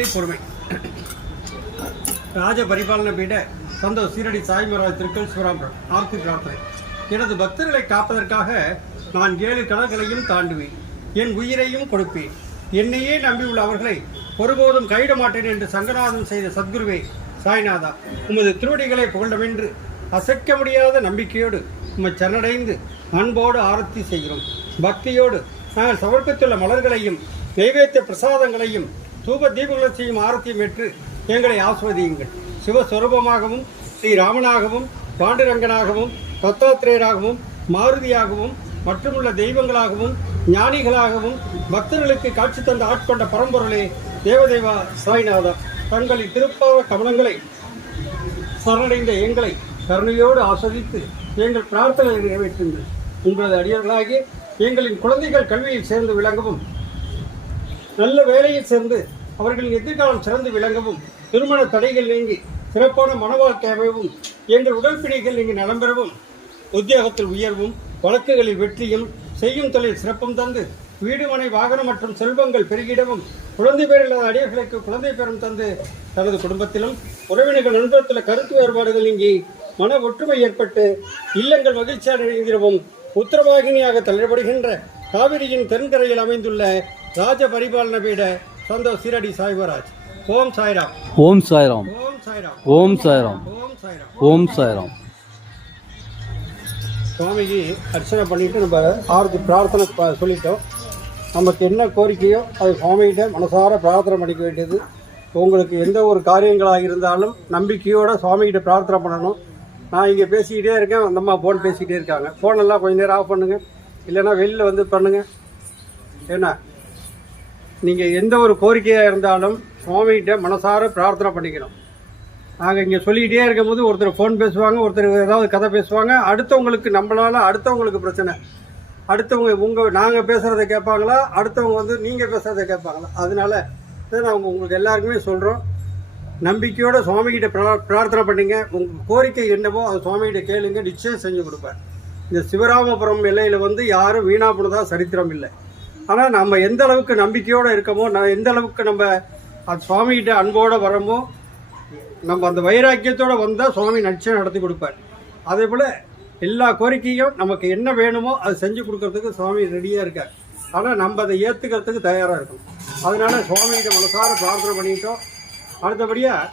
பொறுமை ராஜ பரிபாலன பீட சொந்த சீரடி சாய்மராஜ் திருக்கல் சிவராமபுரம் ஆர்த்தி பிரார்த்தனை. எனது பக்தர்களை காப்பதற்காக நான் ஏழு கடல்களையும் தாண்டுவேன். என் உயிரையும் கொடுப்பேன். என்னையே நம்பியுள்ள அவர்களை ஒருபோதும் கைவிட மாட்டேன் என்று சங்கநாதன் செய்த சத்குருவே சாய்நாதா உமது திருவடிகளை புகழ்ந்தமென்று அசைக்க முடியாத நம்பிக்கையோடு உம்மை சரணடைந்து அன்போடு ஆரத்தி செய்கிறோம். பக்தியோடு நாங்கள் சமர்ப்பித்துள்ள மலர்களையும் நைவேத்திய பிரசாதங்களையும் தூப தீபங்களை செய்யும் ஆரத்தியும் ஏற்று எங்களை ஆஸ்வதியுங்கள். சிவஸ்வரூபமாகவும் ஸ்ரீராமனாகவும் பாண்டுரங்கனாகவும் தத்தாத்திரேயராகவும் மாருதியாகவும் மற்றுமுள்ள தெய்வங்களாகவும் ஞானிகளாகவும் பக்தர்களுக்கு காட்சி தந்து ஆட்கொண்ட பரம்பொருளே தேவதேவா சாய்நாதா. தங்களின் திருப்பாவ கமலங்களை சரணடைந்த எங்களை கருணையோடு ஆஸ்வதித்து எங்கள் பிரார்த்தனை நிறைவேற்றுங்கள். உங்களது அடியர்களாகி எங்களின் குழந்தைகள் கல்வியில் சேர்ந்து விளங்கவும் நல்ல வேலையில் சேர்ந்து அவர்களின் எதிர்காலம் சிறந்து விளங்கவும் திருமண தடைகள் நீங்கி சிறப்பான மன வாழ்க்கை அமையவும் என்ற உடல்பிணிகள் நீங்கி நலம்பெறவும் உத்தியோகத்தில் உயர்வும் வழக்குகளில் வெற்றியும் செய்யும் தொழில் சிறப்பும் தந்து வீடு மனை வாகனம் மற்றும் செல்வங்கள் பெருகிடவும் குழந்தை பேர் இல்லாத அடியர்களுக்கு குழந்தை பேரும் தந்து தனது குடும்பத்திலும் உறவினர்கள் நண்பத்தில் கருத்து வேறுபாடுகள் நீங்கி மன ஒற்றுமை ஏற்பட்டு இல்லங்கள் மகிழ்ச்சியாக நிறைந்திடவும் உத்தரவாகினியாக தள்ளப்படுகின்ற காவிரியின் தென்கரையில் அமைந்துள்ள ராஜ பரிபாலன பீட சந்தோ சீரடி சாய்வராஜ் ஓம் சாய்ராம். ஓம் சாய்ராம். ஓம் சாய்ராம். ஓம் சாய்ராம். ஓம் சாய்ராம். ஓம் சாய்ராம். சுவாமிக்கு அர்ச்சனை பண்ணிட்டு நம்ம ஆறுக்கு பிரார்த்தனை சொல்லிட்டோம். நமக்கு என்ன கோரிக்கையோ அது சுவாமிகிட்ட மனசார பிரார்த்தனை பண்ணிக்க வேண்டியது. உங்களுக்கு எந்த ஒரு காரியங்களாக இருந்தாலும் நம்பிக்கையோடு சுவாமிகிட்ட பிரார்த்தனை பண்ணணும். நான் இங்கே பேசிக்கிட்டே இருக்கேன். அந்த அம்மா ஃபோன் பேசிக்கிட்டே இருக்காங்க. ஃபோனெல்லாம் கொஞ்ச நேரம் ஆஃப் பண்ணுங்கள் இல்லைன்னா வெளியில் வந்து பண்ணுங்கள் என்ன? நீங்கள் எந்த ஒரு கோரிக்கையாக இருந்தாலும் சுவாமிகிட்ட மனசார பிரார்த்தனை பண்ணிக்கணும். நாங்கள் இங்கே சொல்லிக்கிட்டே இருக்கும்போது ஒருத்தர் ஃபோன் பேசுவாங்க ஒருத்தர் ஏதாவது கதை பேசுவாங்க. அடுத்தவங்களுக்கு நம்மளால் அடுத்தவங்களுக்கு பிரச்சனை. அடுத்தவங்க உங்கள் நாங்கள் பேசுகிறத கேட்பாங்களா? அடுத்தவங்க வந்து நீங்கள் பேசுகிறத கேட்பாங்களா? அதனால இதை நாங்கள் உங்களுக்கு எல்லாருக்குமே சொல்கிறோம் நம்பிக்கையோட சுவாமிகிட்ட பிரா பிரார்த்தனை பண்ணிங்க. உங்கள் கோரிக்கை என்னவோ அது சுவாமிகிட்ட கேளுங்க. நிச்சயம் செஞ்சு கொடுப்பேன். இந்த சிவராமபுரம் எல்லையில் வந்து யாரும் வீணாக போனதா சரித்திரம் இல்லை. ஆனால் நம்ம எந்த அளவுக்கு நம்பிக்கையோடு இருக்கமோ நான் எந்த அளவுக்கு நம்ம அது சுவாமிகிட்ட அன்போடு வரமோ நம்ம அந்த வைராக்கியத்தோடு வந்தால் சுவாமி நிச்சயம் நடத்தி கொடுப்பார். அதே போல் எல்லா கோரிக்கையும் நமக்கு என்ன வேணுமோ அதை செஞ்சு கொடுக்கறதுக்கு சுவாமி ரெடியாக இருக்கார். ஆனால் நம்ம அதை ஏற்றுக்கிறதுக்கு தயாராக இருக்கணும். அதனால் சுவாமிகிட்ட மனசார பிரார்த்தனை பண்ணிட்டோம். அடுத்தபடியாக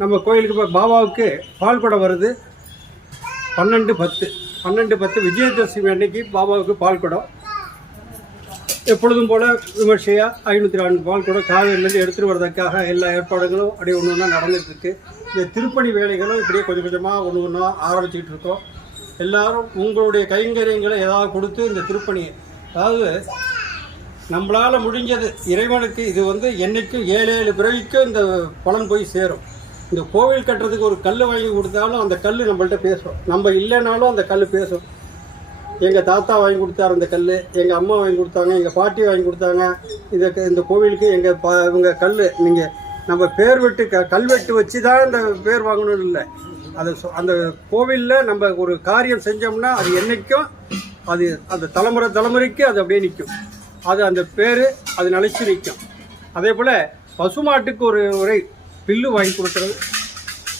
நம்ம கோயிலுக்கு இப்போ பாபாவுக்கு பால் குடம் வருது. பன்னெண்டு பத்து. பன்னெண்டு பத்து விஜயதசமி அன்னைக்கு பாபாவுக்கு பால் குடம் எப்பொழுதும் போல விமர்சையாக ஐநூற்றி நான்கு பால் கூட காவேரிலேருந்து எடுத்துகிட்டு வர்றதுக்காக எல்லா ஏற்பாடுகளும் அப்படியே ஒன்று ஒன்றா நடந்துட்டு இந்த திருப்பணி வேலைகளும் இப்படியே கொஞ்சம் கொஞ்சமாக ஒன்று ஒன்றா ஆரம்பிச்சுக்கிட்டு இருக்கோம். எல்லாரும் உங்களுடைய கைங்கரியங்களை ஏதாவது கொடுத்து இந்த திருப்பணியை அதாவது நம்மளால் முடிஞ்சது இறைவனுக்கு இது வந்து என்னைக்கும் ஏழு ஏழு பிறவிக்கும் இந்த பலன் போய் சேரும். இந்த கோவில் கட்டுறதுக்கு ஒரு கல் வாங்கி கொடுத்தாலும் அந்த கல் நம்மள்கிட்ட பேசும். நம்ம இல்லைனாலும் அந்த கல் பேசும். எங்கள் தாத்தா வாங்கி கொடுத்தாரு இந்த கல் எங்கள் அம்மா வாங்கி கொடுத்தாங்க எங்கள் பாட்டி வாங்கி கொடுத்தாங்க. இந்த இந்த கோவிலுக்கு எங்கள் பா இவங்க கல் நீங்கள் நம்ம பேர் வெட்டு க கல்வெட்டு வச்சு தான் இந்த பேர் வாங்கணும்னு இல்லை. அது அந்த கோவிலில் நம்ம ஒரு காரியம் செஞ்சோம்னா அது என்னைக்கும் அது அந்த தலைமுறை தலைமுறைக்கு அது அப்படியே நிற்கும் அது அந்த பேர் அது நிலச்சி நிற்கும் அதே போல் பசுமாட்டுக்கு ஒரு உரை பில்லு வாங்கி கொடுக்குறது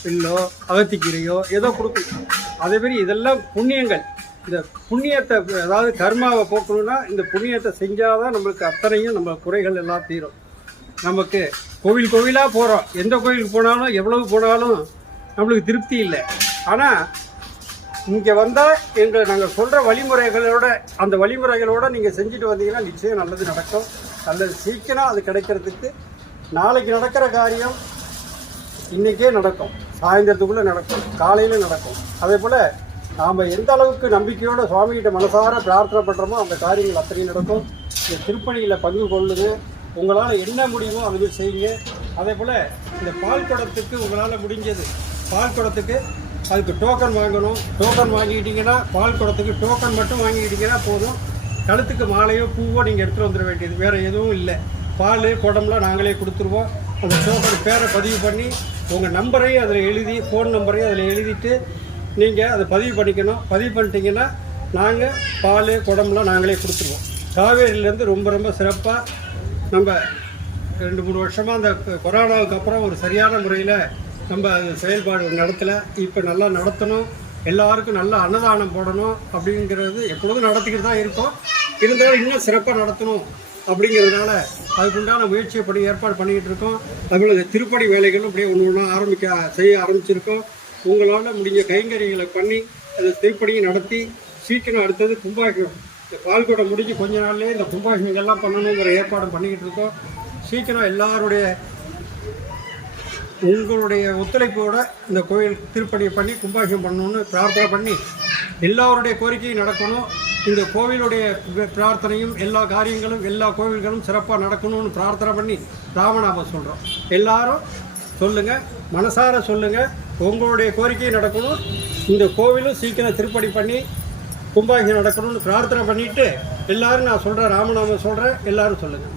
பில்லோ அகத்திக்கீரையோ ஏதோ கொடுக்கும். அதே மாதிரி இதெல்லாம் புண்ணியங்கள். இந்த புண்ணியத்தை அதாவது கர்மாவை போக்கணும்னா இந்த புண்ணியத்தை செஞ்சால் தான் நம்மளுக்கு அத்தனையும் நம்ம குறைகள் எல்லாம் தீரும். நமக்கு கோவில் கோவிலாக போகிறோம் எந்த கோவிலுக்கு போனாலும் எவ்வளவு போனாலும் நம்மளுக்கு திருப்தி இல்லை. ஆனால் இங்கே வந்தால் எங்கள் நாங்கள் சொல்கிற வழிமுறைகளோட அந்த வழிமுறைகளோட நீங்கள் செஞ்சுட்டு வந்தீங்கன்னா நிச்சயம் நல்லது நடக்கும். நல்லது சீக்கிரம் அது கிடைக்கிறதுக்கு நாளைக்கு நடக்கிற காரியம் இன்றைக்கே நடக்கும். சாயந்தரத்துக்குள்ளே நடக்கும். காலையில் நடக்கும். அதே போல் நாம் எந்த அளவுக்கு நம்பிக்கையோட சுவாமிகிட்ட மனசார பிரார்த்தனை பண்ணுறோமோ அந்த காரியங்கள் அத்தனையும் நடக்கும். இந்த திருப்பணியில் பங்கு கொள்ளுது. உங்களால் என்ன முடியுமோ அது மாதிரி செய்யுங்க. அதே போல் இந்த பால் குடத்துக்கு உங்களால் முடிஞ்சது. பால் குடத்துக்கு அதுக்கு டோக்கன் வாங்கணும். டோக்கன் வாங்கிக்கிட்டீங்கன்னா பால் குடத்துக்கு டோக்கன் மட்டும் வாங்கிக்கிட்டீங்கன்னா போதும். கழுத்துக்கு மாலையோ பூவோ நீங்கள் எடுத்துகிட்டு வந்துட வேண்டியது. வேறு எதுவும் இல்லை. பால் குடம்லாம் நாங்களே கொடுத்துருவோம். அந்த டோக்கன் பேரை பதிவு பண்ணி உங்கள் நம்பரையும் அதில் எழுதி ஃபோன் நம்பரையும் அதில் எழுதிட்டு நீங்கள் அதை பதிவு பண்ணிக்கணும். பதிவு பண்ணிட்டீங்கன்னா நாங்கள் பால் குடம்லாம் நாங்களே கொடுத்துருவோம். காவேரியிலேருந்து ரொம்ப ரொம்ப சிறப்பாக நம்ம ரெண்டு மூணு வருஷமாக அந்த கொரோனாவுக்கு அப்புறம் ஒரு சரியான முறையில் நம்ம செயல்பாடு நடத்தலை. இப்போ நல்லா நடத்தணும். எல்லாருக்கும் நல்ல அன்னதானம் போடணும் அப்படிங்கிறது எப்பொழுதும் நடத்திக்கிட்டு தான் இருக்கோம். இருந்தாலும் இன்னும் சிறப்பாக நடத்தணும் அப்படிங்கிறதுனால அதுக்குண்டான முயற்சியை படி ஏற்பாடு பண்ணிக்கிட்டு இருக்கோம். அதுபோல் இந்த திருப்பணி வேலைகளும் அப்படியே ஒன்று ஒன்றா ஆரம்பிக்க செய்ய ஆரம்பிச்சிருக்கோம். உங்களால் முடிஞ்ச கைங்கரியங்களை பண்ணி அதை திருப்பணியை நடத்தி சீக்கிரம் அடுத்தது கும்பாபிஷேகம். இந்த பால்கோடம் முடிஞ்சு கொஞ்ச நாள்லேயே இந்த கும்பாபிஷேகங்கள்லாம் பண்ணணுங்கிற ஏற்பாடு பண்ணிக்கிட்டு இருக்கோம். சீக்கிரம் எல்லாருடைய உங்களுடைய ஒத்துழைப்போட இந்த கோயில் திருப்பணியை பண்ணி கும்பாபிஷேகம் பண்ணணும்னு பிரார்த்தனை பண்ணி எல்லாருடைய கோரிக்கையும் நடக்கணும். இந்த கோவிலுடைய பிரார்த்தனையும் எல்லா காரியங்களும் எல்லா கோவில்களும் சிறப்பாக நடக்கணும்னு பிரார்த்தனை பண்ணி ராமநாமம் சொல்கிறோம் எல்லாரும் சொல்லுங்கள் மனசார சொல்லுங்கள் உங்களுடைய கோரிக்கை நடக்கணும். இந்த கோவிலும் சீக்கிரம் திருப்பணி பண்ணி கும்பாபிஷேகம் நடக்கணும்னு பிரார்த்தனை பண்ணிவிட்டு எல்லாரும் நான் சொல்கிறேன் ராமநாமம் சொல்கிறேன் எல்லாரும் சொல்லுங்கள்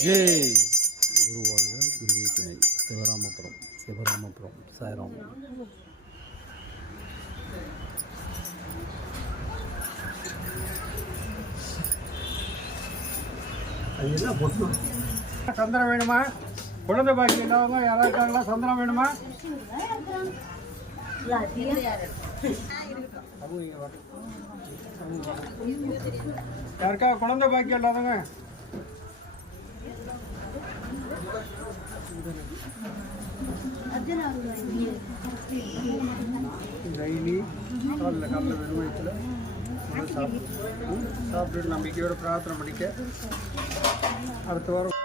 ஜெய் குரு குருவே துணை சிவராமபுரம் சிவராமபுரம் சாய்ராம். சந்திரம் வேணுமா? குழந்தை பாக்கி இல்லாதவங்க யாராவது இருக்காங்களா? சந்திரம் வேணுமா? யாருக்கா? குழந்தை பாக்கி இல்லாதவங்க? டெய்லி காலைல காலைல வெறும் வயிற்றுல சாப்பிட்டு சாப்பிட்டுட்டு நம்பிக்கையோட பிரார்த்தனை பண்ணிக்க. அடுத்த வாரம்